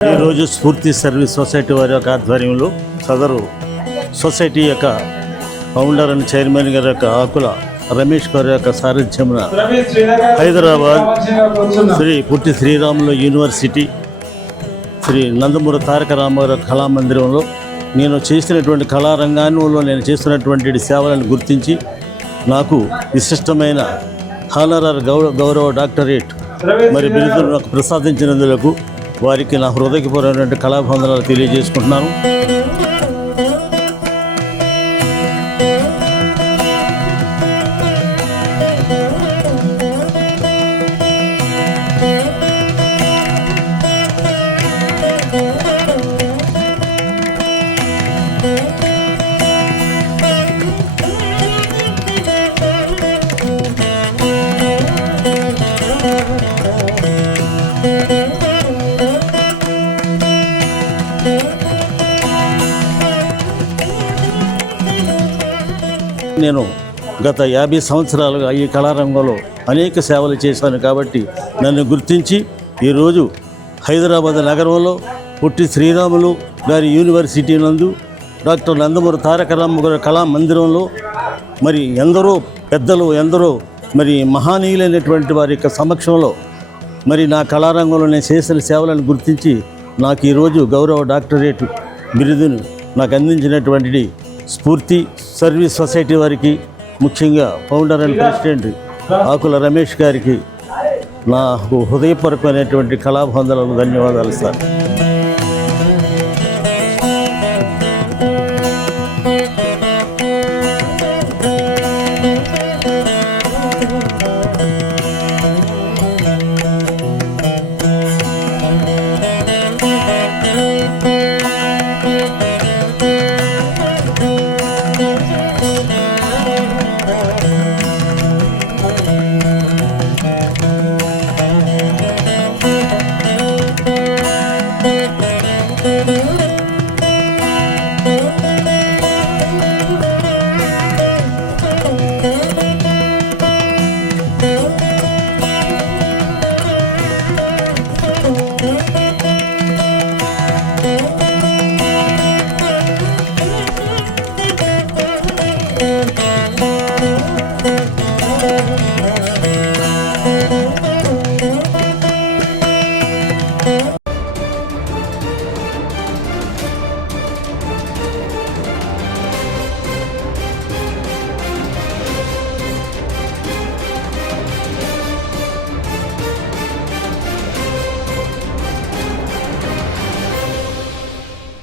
ఈరోజు స్ఫూర్తి service society వారి యొక్క ఆధ్వర్యంలో సదరు సొసైటీ యొక్క ఫౌండర్ అండ్ చైర్మన్ గారి యొక్క ఆకుల రమేష్ గారి యొక్క సారథ్యమున హైదరాబాద్ శ్రీ పుట్టి శ్రీరాములు యూనివర్సిటీ శ్రీ నందమూరి తారక రామారావు కళామందిరంలో నేను చేసినటువంటి కళారంగంలో నేను చేస్తున్నటువంటి సేవలను గుర్తించి నాకు విశిష్టమైన హానరర్ గౌరవ డాక్టరేట్ మరి బిరుదులు నాకు ప్రసాదించినందులకు వారికి నా హృదయపూర్వకమైనటువంటి కళాబంధనాలు తెలియజేసుకుంటున్నాను. నేను గత 50 సంవత్సరాలుగా ఈ కళారంగంలో అనేక సేవలు చేశాను కాబట్టి నన్ను గుర్తించి ఈరోజు హైదరాబాద్ నగరంలో పుట్టి శ్రీరాములు గారి యూనివర్సిటీ నందు డాక్టర్ నందమూరి తారక రామారావు కళా మందిరంలో మరి ఎందరో పెద్దలు ఎందరో మరి మహానీయులైనటువంటి వారి యొక్క సమక్షంలో మరి నా కళారంగంలో నేను చేసిన సేవలను గుర్తించి నాకు ఈరోజు గౌరవ డాక్టరేట్ బిరుదును నాకు అందించినటువంటి స్ఫూర్తి సర్వీస్ సొసైటీ వారికి, ముఖ్యంగా ఫౌండర్ అండ్ ప్రెసిడెంట్ ఆకుల రమేష్ గారికి నా హృదయపూర్వకమైనటువంటి కళాబంధనాలు ధన్యవాదాలు సార్.